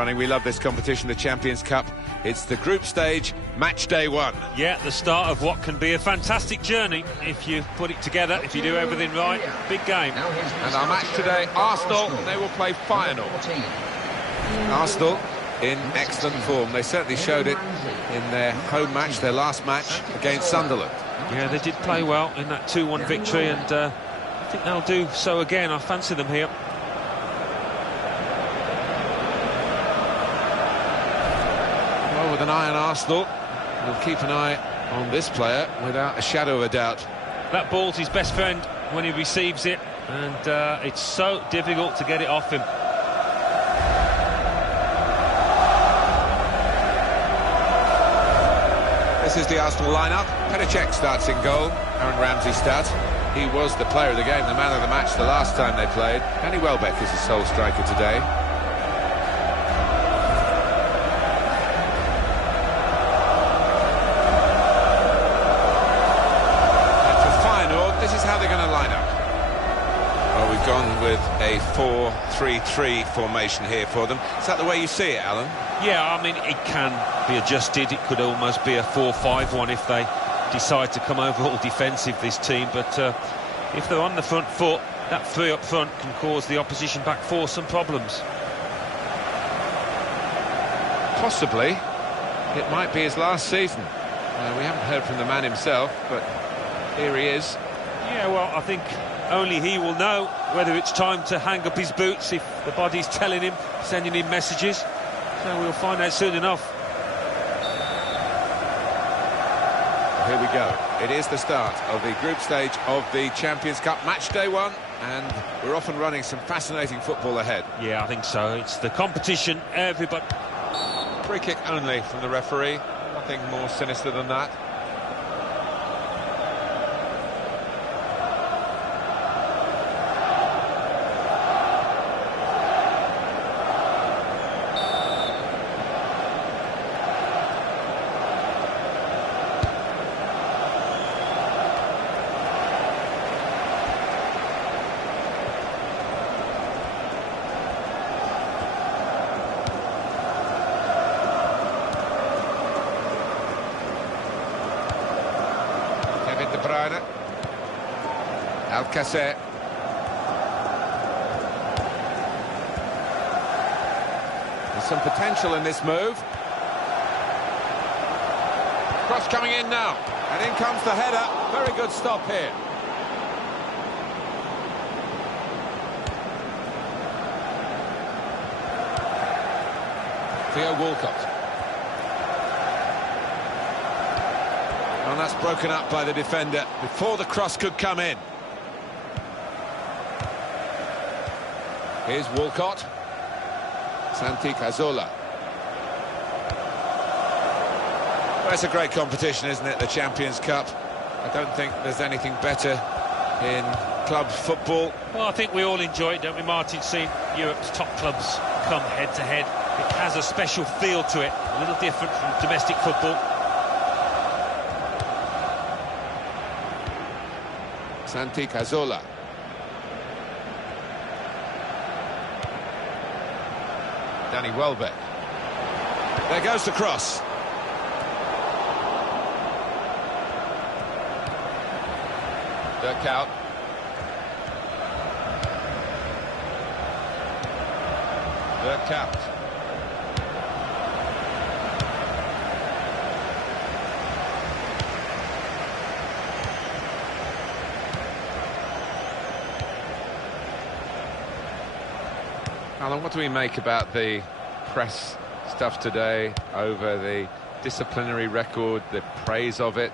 running. We love this competition, the Champions Cup. It's the group stage, match day 1. Yeah, the start of what can be a fantastic journey if you put it together, if you do everything right. Big game. And our match today, Arsenal, they will play Feyenoord. Arsenal in excellent form. They certainly showed it in their home match, their last match against Sunderland. Yeah, they did play well in that 2-1 victory, and I think they'll do so again. I fancy them here. Well, with an eye on Arsenal, we'll keep an eye on this player without a shadow of a doubt. That ball's his best friend when he receives it, and it's so difficult to get it off him. This is the Arsenal lineup. Petr Cech starts in goal. Aaron Ramsey starts. He was the player of the game, the man of the match the last time they played. Danny Welbeck is the sole striker today. And for Feyenoord, this is how they're going to line up. Well, we've gone with a 4-3-3 formation here for them. Is that the way you see it, Alan? Yeah, I mean, it can be adjusted. It could almost be a 4-5-1 if they decide to come over all defensive, this team. But if they're on the front foot, that three up front can cause the opposition back four some problems. Possibly. It might be his last season. We haven't heard from the man himself, but here he is. Yeah, well, I think only he will know whether it's time to hang up his boots, if the body's telling him, sending him messages. So we'll find out soon enough. Here we go. It is the start of the group stage of the Champions Cup, match day 1, and we're off and running. Some fascinating football ahead. Yeah, I think so. It's the competition, everybody... Free kick only from the referee. Nothing more sinister than that. Alcacer. There's some potential in this move. Cross coming in now, and in comes the header. Very good stop here. Theo Walcott. And that's broken up by the defender before the cross could come in. Here's Walcott. Santi Cazorla. Well, it's a great competition, isn't it, the Champions Cup? I don't think there's anything better in club football. Well, I think we all enjoy it, don't we, Martin? Seeing Europe's top clubs come head-to-head. It has a special feel to it, a little different from domestic football. Santi Cazorla. Danny Welbeck. There goes the cross. Dirk out. Dirk out. Alan, what do we make about the press stuff today over the disciplinary record, the praise of it,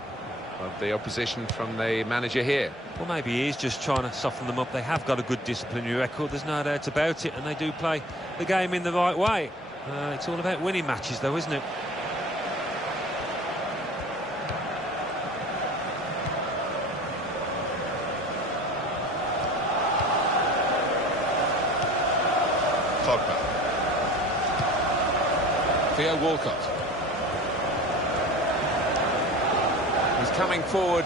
of the opposition from the manager here? Well, maybe he is just trying to soften them up. They have got a good disciplinary record, there's no doubt about it, and they do play the game in the right way. It's all about winning matches, though, isn't it? Pogba. Theo Walcott. He's coming forward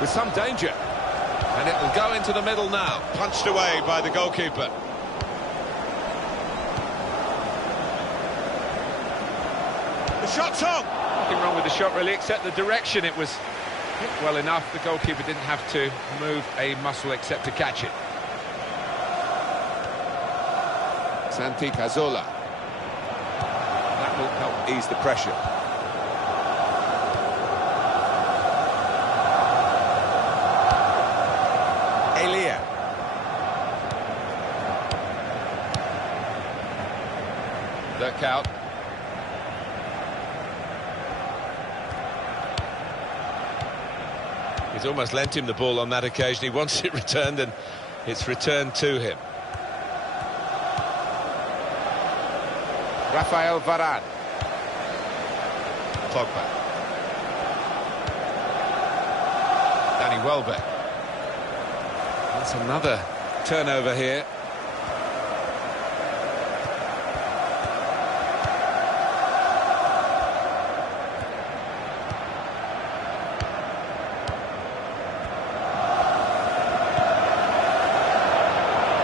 with some danger. And it will go into the middle now. Punched away by the goalkeeper. The shot's on! Nothing wrong with the shot, really, except the direction. It was hit well enough. The goalkeeper didn't have to move a muscle except to catch it. Santi Cazorla. That will help ease the pressure. Elia. Look out. He's almost lent him the ball on that occasion. He wants it returned, and it's returned to him. Rafael Varane. Pogba. Danny Welbeck. That's another turnover here.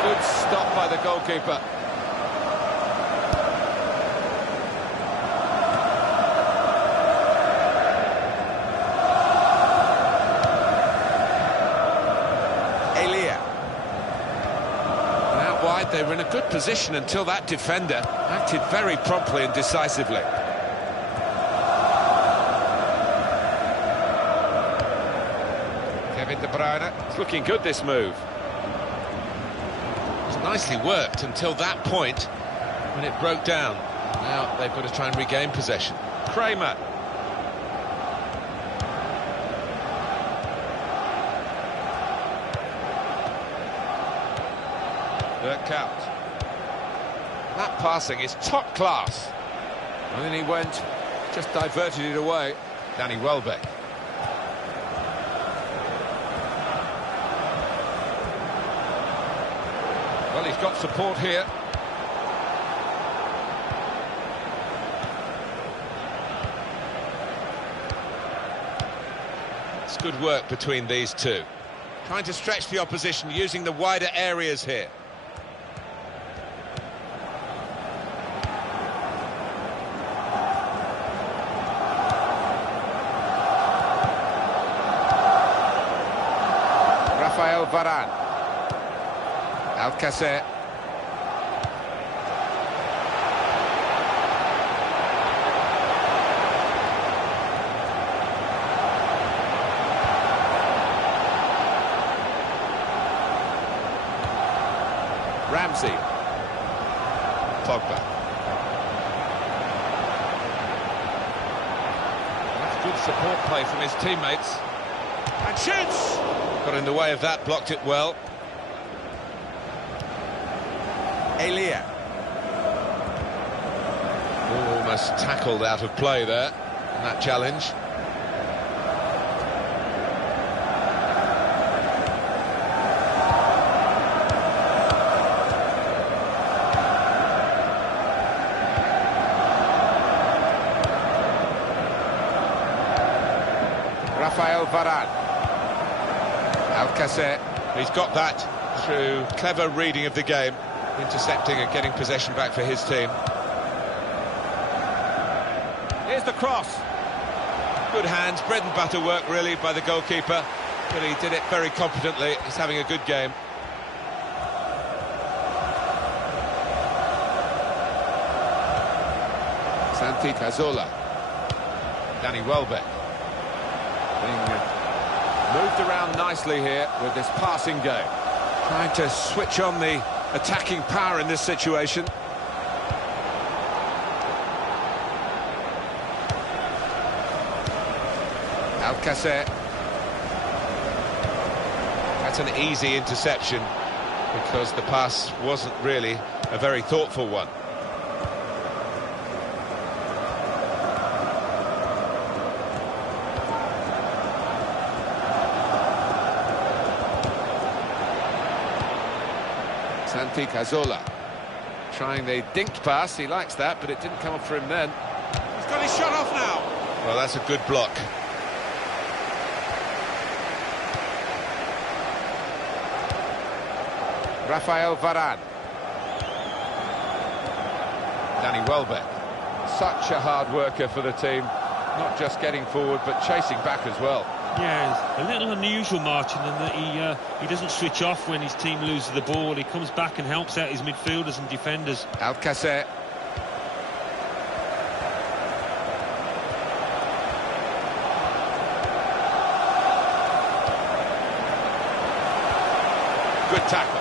Good stop by the goalkeeper. They were in a good position until that defender acted very promptly and decisively. Kevin De Bruyne. It's looking good, this move. It was nicely worked until that point when it broke down. Now they've got to try and regain possession. Kramer. Worked out. That passing is top class. And then he went, just diverted it away. Danny Welbeck. Well, he's got support here. It's good work between these two. Trying to stretch the opposition, using the wider areas here. Rafael Varane. Alcacer. Ramsey. Pogba. That's good support play from his teammates. And shoots! Got in the way of that, blocked it well. Elia. Almost tackled out of play there in that challenge. Rafael Varane. Alcacer. He's got that through clever reading of the game, intercepting and getting possession back for his team. Here's the cross. Good hands, bread and butter work really by the goalkeeper, but he did it very competently. He's having a good game. Santi Cazorla. Danny Welbeck. Being moved around nicely here with this passing game. Trying to switch on the attacking power in this situation. Alcacer. That's an easy interception because the pass wasn't really a very thoughtful one. Santi Cazorla trying the dinked pass. He likes that, but it didn't come up for him then. He's got his shot off now. Well, that's a good block. Rafael Varane. Danny Welbeck. such a hard worker for the team, not just getting forward but chasing back as well. Yeah, it's a little unusual marching in that he doesn't switch off when his team loses the ball. He comes back and helps out his midfielders and defenders. Alcacer. Good tackle.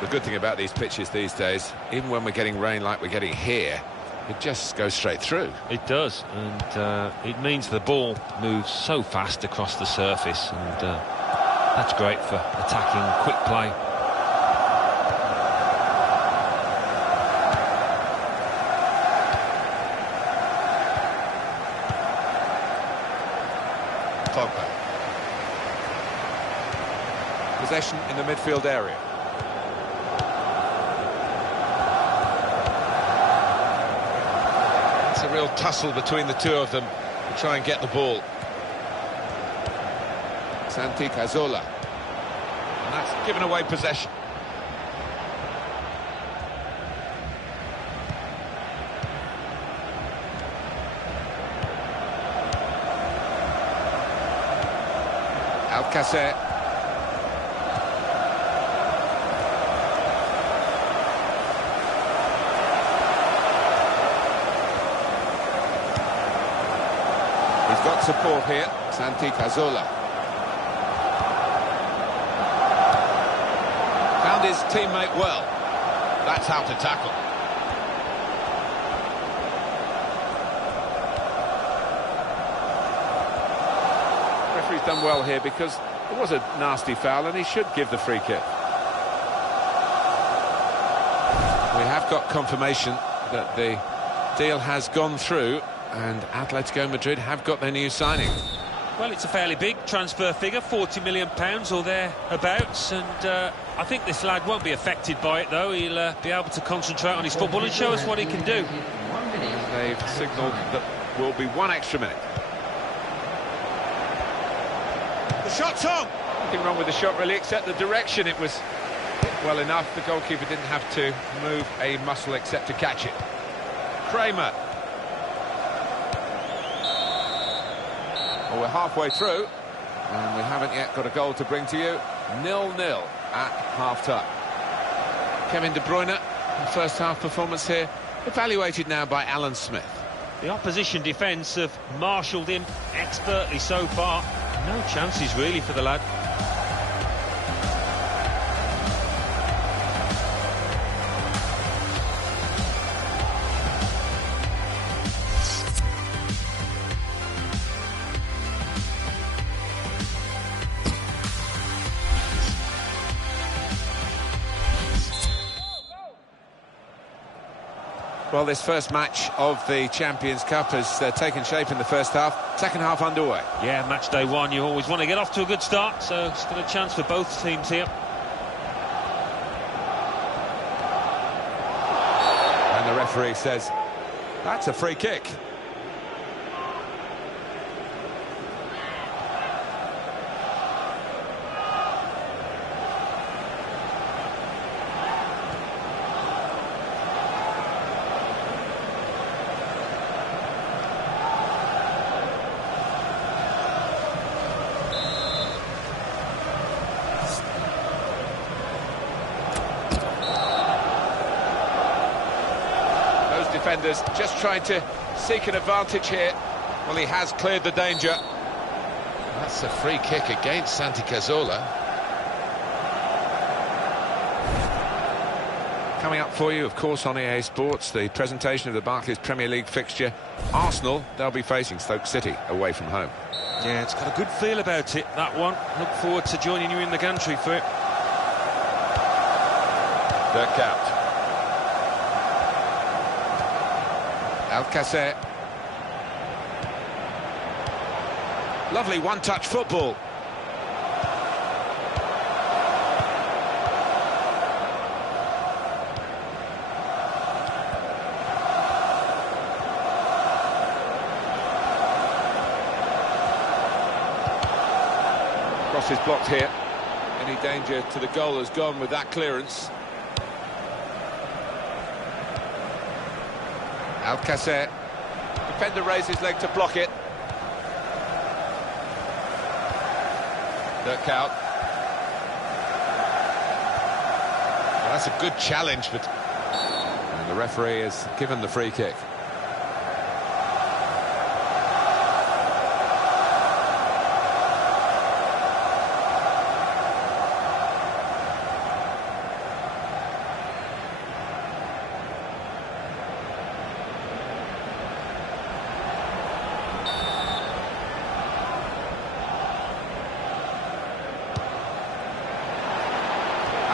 The good thing about these pitches these days, even when we're getting rain like we're getting here, it just goes straight through. It does, and it means the ball moves so fast across the surface, and that's great for attacking, quick play. Pogba. Possession in the midfield area. It's a real tussle between the two of them to try and get the ball. Santi Cazorla. And that's given away possession. Alcacer. He's got support here, Santi Cazorla. Found his teammate well. That's how to tackle. Referee's done well here because it was a nasty foul and he should give the free kick. We have got confirmation that the deal has gone through and Atletico Madrid have got their new signing. Well, it's a fairly big transfer figure, £40 million or thereabouts, and I think this lad won't be affected by it, though. He'll be able to concentrate on his football and show us what he can do. They've signalled that will be 1 extra minute. The shot's on! Nothing wrong with the shot, really, except the direction. It was well enough. The goalkeeper didn't have to move a muscle except to catch it. Kramer. Well, we're halfway through, and we haven't yet got a goal to bring to you. 0-0 at half-time. Kevin De Bruyne, first half performance here, evaluated now by Alan Smith. The opposition defence have marshalled him expertly so far. No chances, really, for the lad. Well, this first match of the Champions Cup has taken shape in the first half. Second half underway. Yeah, match day one, you always want to get off to a good start, so it's got a chance for both teams here. And the referee says, that's a free kick. Defenders just trying to seek an advantage here. Well, he has cleared the danger. That's a free kick against Santi Cazorla. Coming up for you, of course, on EA Sports, the presentation of the Barclays Premier League fixture. Arsenal, they'll be facing Stoke City away from home. Yeah, it's got a good feel about it, that one. Look forward to joining you in the gantry for it. Dirk out. Alcacer. Lovely one-touch football. Cross is blocked here. Any danger to the goal has gone with that clearance. Alcacer. Defender raised his leg to block it. Dirk out. Well, that's a good challenge, but and the referee has given the free kick.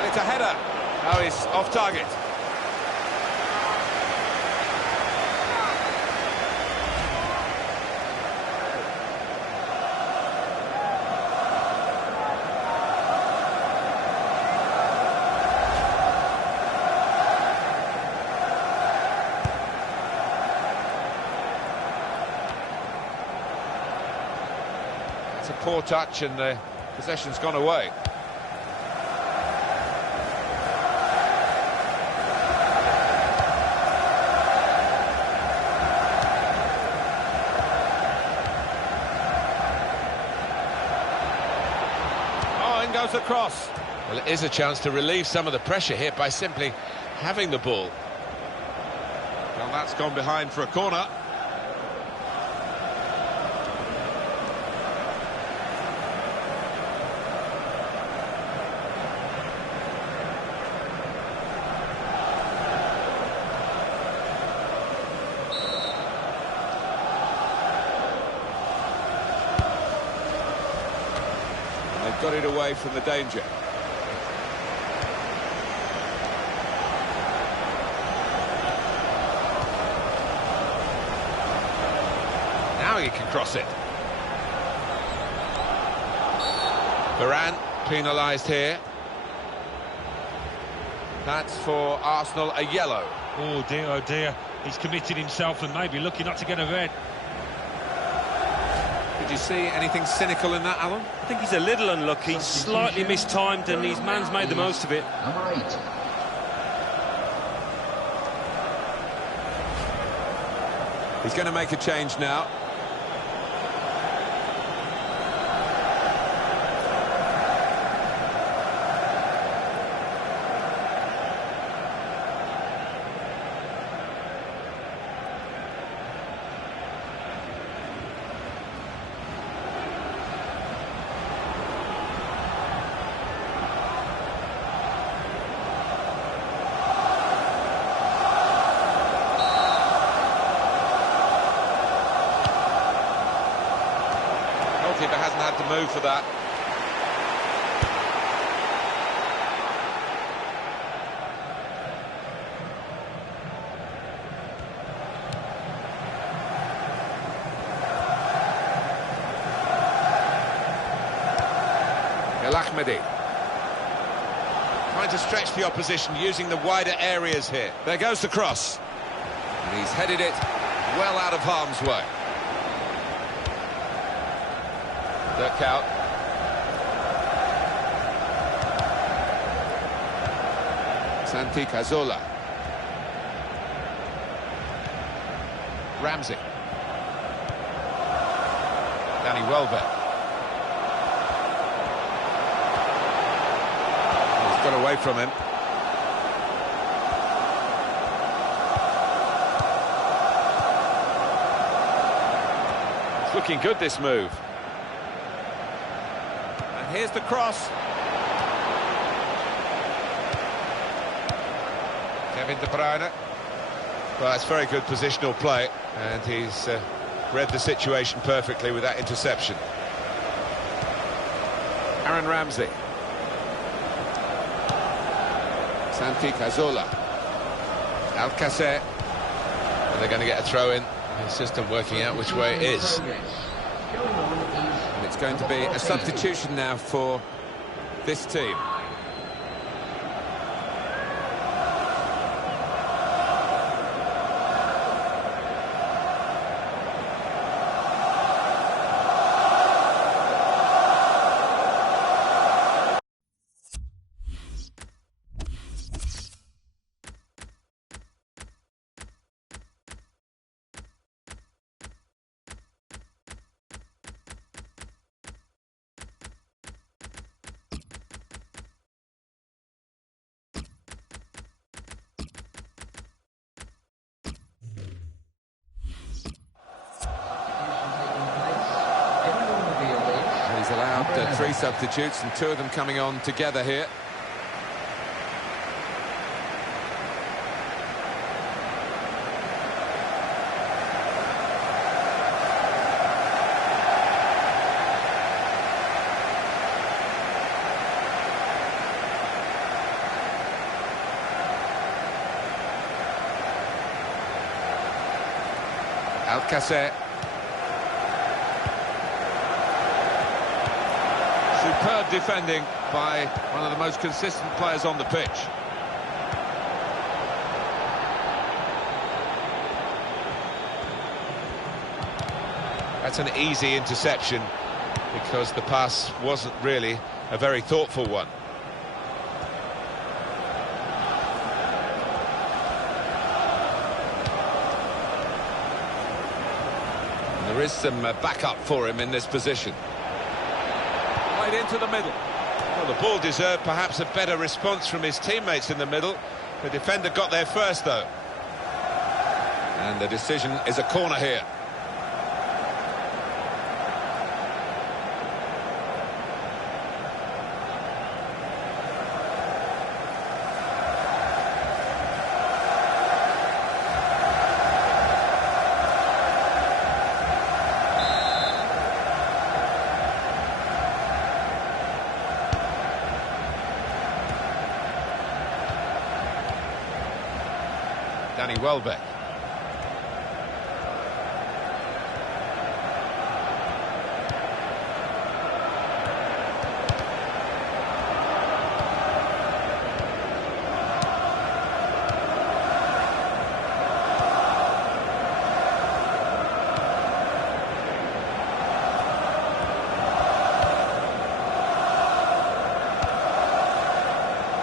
It's a header. Now he's off target. It's a poor touch and the possession's gone away. Goes across. Well, it is a chance to relieve some of the pressure here by simply having the ball. Well, that's gone behind for a corner. Got it away from the danger. Now he can cross it. Varane penalised here. That's for Arsenal, a yellow. Oh dear, he's committed himself and maybe lucky not to get a red. Did you see anything cynical in that, Alan? I think he's a little unlucky, slightly mistimed, and his man's made the most of it. Number 8. He's going to make a change now. Goalkeeper hasn't had to move for that. El Ahmedi trying to stretch the opposition using the wider areas here. There goes the cross. And he's headed it well out of harm's way. Dirk out. Santi Cazorla. Ramsey. Danny Welbeck. He's got away from him. It's looking good, this move. And here's the cross. Kevin De Bruyne. Well, it's very good positional play, and he's read the situation perfectly with that interception. Aaron Ramsey. Santi Cazorla. Alcacer. And they're going to get a throw in. The system working out which way it is. And it's going to be a substitution now for this team. Three substitutes and two of them coming on together here. Alcacer. Superb defending by one of the most consistent players on the pitch. That's an easy interception because the pass wasn't really a very thoughtful one. And there is some backup for him in this position. Right into the middle. Well, the ball deserved perhaps a better response from his teammates in the middle. The defender got there first, though. And the decision is a corner here. Danny Welbeck.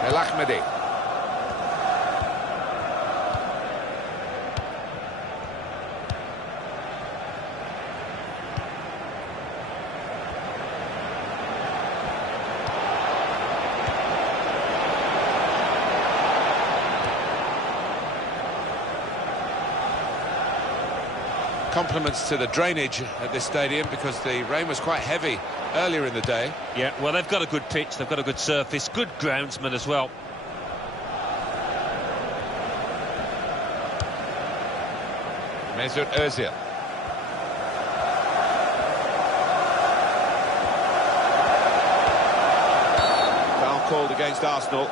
El Ahmedi. Compliments to the drainage at this stadium because the rain was quite heavy earlier in the day. Yeah, well, they've got a good pitch, they've got a good surface, good groundsman as well. Mesut Özil. Foul called against Arsenal.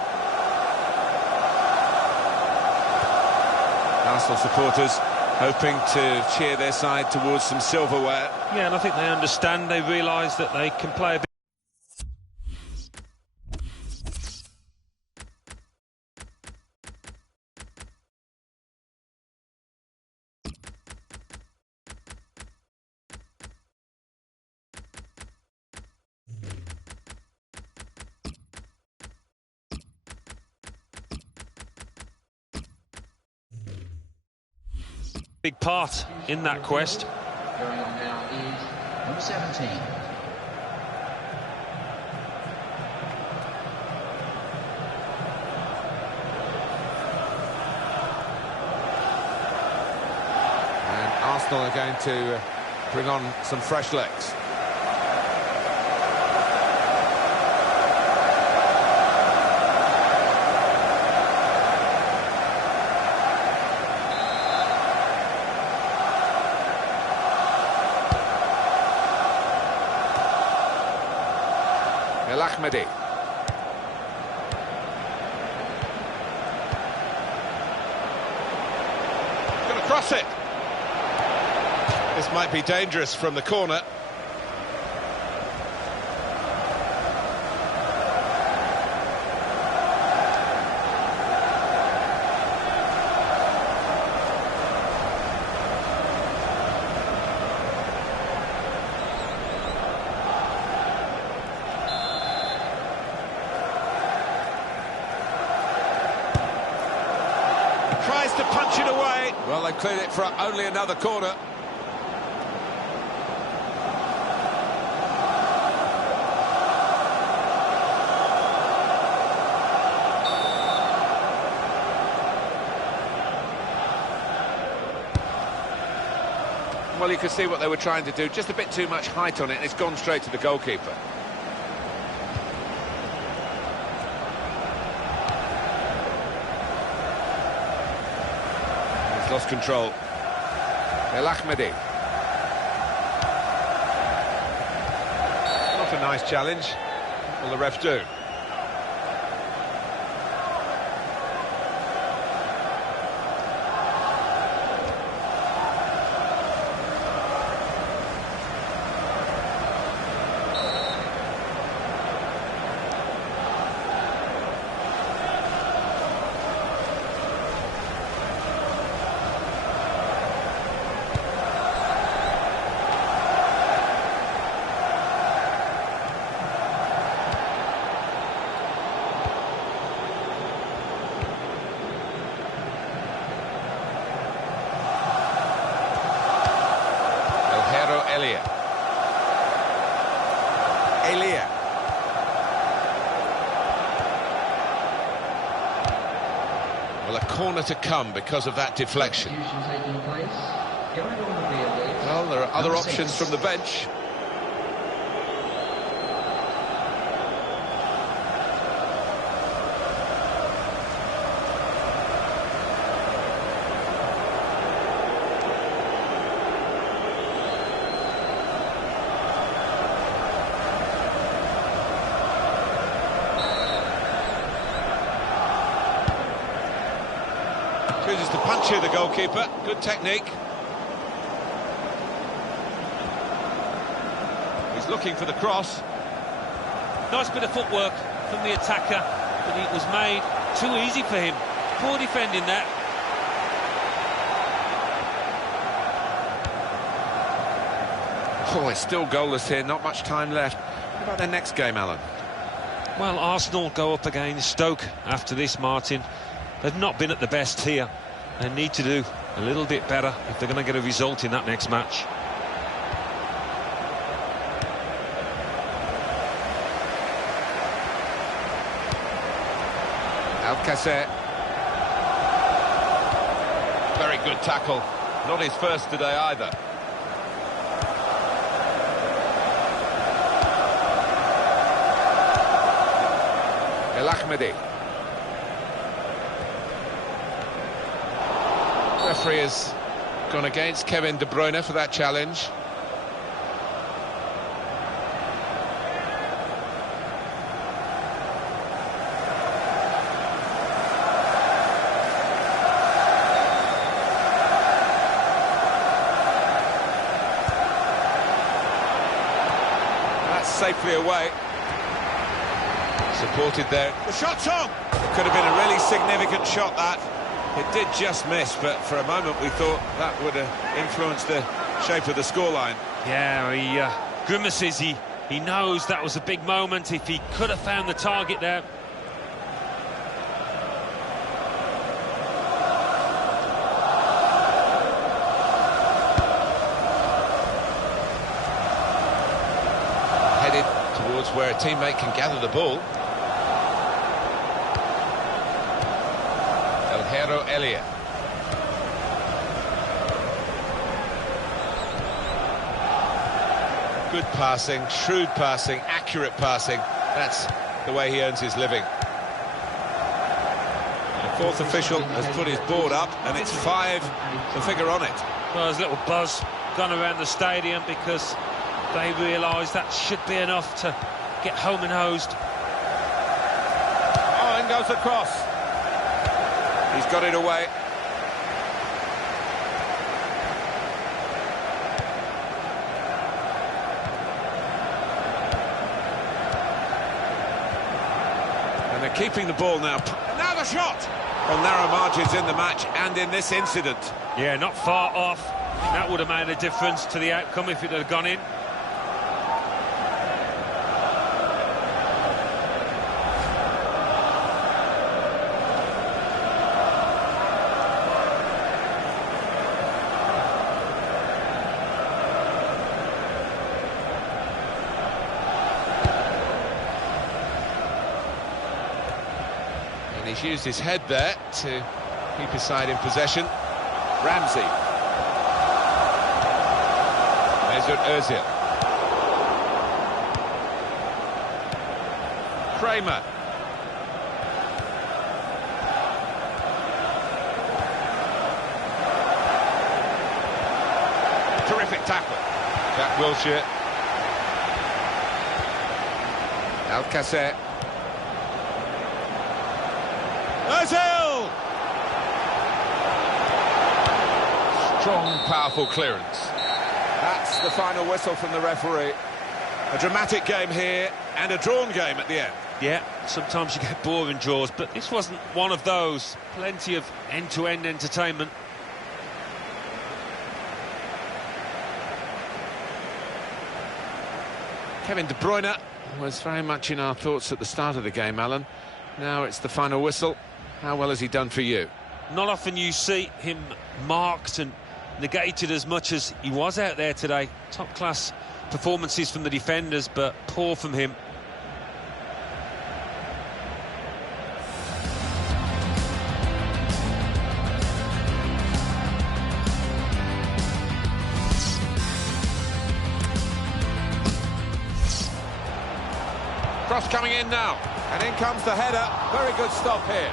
Arsenal supporters hoping to cheer their side towards some silverware. Yeah, and I think they understand, they realise that they can play a bit. Big part in that quest. Going on now is number 17. And Arsenal are going to bring on some fresh legs. El Ahmedi. Going to cross it. This might be dangerous from the corner. Tries to punch it away. Well, they've cleared it for only another corner. Well, you can see what they were trying to do. Just a bit too much height on it, and it's gone straight to the goalkeeper. lost control. El Ahmedi. Not a nice challenge. Will the ref do? Elia. Well, a corner to come because of that deflection. Well, there are other options from the bench. Chooses to punch here, the goalkeeper. Good technique. He's looking for the cross. Nice bit of footwork from the attacker, but it was made too easy for him. Poor defending that. Oh, it's still goalless here, not much time left. What about their next game, Alan? Well, Arsenal go up against Stoke after this, Martin. They've not been at the best here. They need to do a little bit better if they're going to get a result in that next match. Alcacer. Very good tackle. Not his first today either. El Ahmedi. Referee has gone against Kevin De Bruyne for that challenge. That's safely away. Supported there. The shot's on! It could have been a really significant shot, that. It did just miss, but for a moment we thought that would have influenced the shape of the scoreline. Yeah, he grimaces. He knows that was a big moment. If he could have found the target there. Headed towards where a teammate can gather the ball. Elia. Good passing, shrewd passing, accurate passing. That's the way he earns his living. The fourth official has put his board up, and it's 5, the figure on it. Well, there's a little buzz gone around the stadium because they realise that should be enough to get home and hosed. Oh, in goes the cross. He's got it away. And they're keeping the ball now. Now the shot! Well, narrow margins in the match and in this incident. Yeah, not far off. That would have made a difference to the outcome if it had gone in. He's used his head there to keep his side in possession. Ramsey. Mesut Ozil. Kramer. Terrific tackle. Jack Wilshere. Alcacer. Ozil! Strong, powerful clearance. That's the final whistle from the referee. A dramatic game here, and a drawn game at the end. Yeah, sometimes you get boring draws, but this wasn't one of those. Plenty of end-to-end entertainment. Kevin De Bruyne was very much in our thoughts at the start of the game, Alan. Now it's the final whistle. How well has he done for you? Not often you see him marked and negated as much as he was out there today. Top-class performances from the defenders, but poor from him. Cross coming in now, and in comes the header. Very good stop here.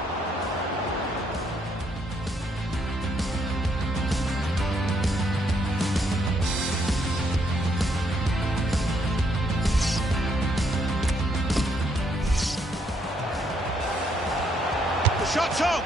The shot's on.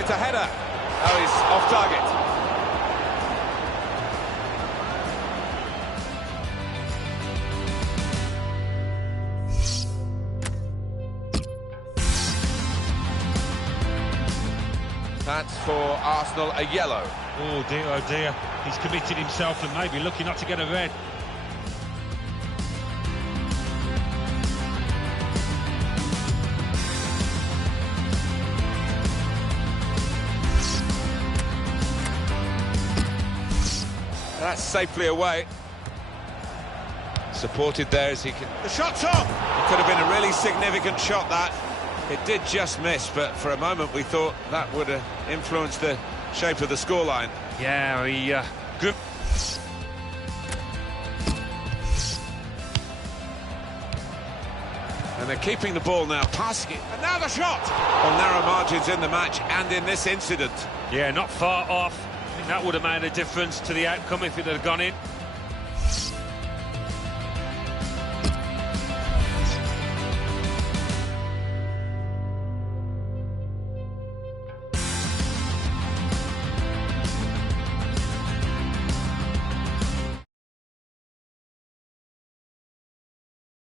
It's a header. Oh, he's off target. That's for Arsenal, a yellow. Oh dear, he's committed himself and maybe lucky not to get a red. That's safely away. Supported there as he can... The shot's on! It could have been a really significant shot, that. It did just miss, but for a moment we thought that would have influenced the shape of the scoreline. Yeah, good. And they're keeping the ball now, passing it. And now the shot! Well, narrow margins in the match and in this incident. Yeah, not far off. I think that would have made a difference to the outcome if it had gone in.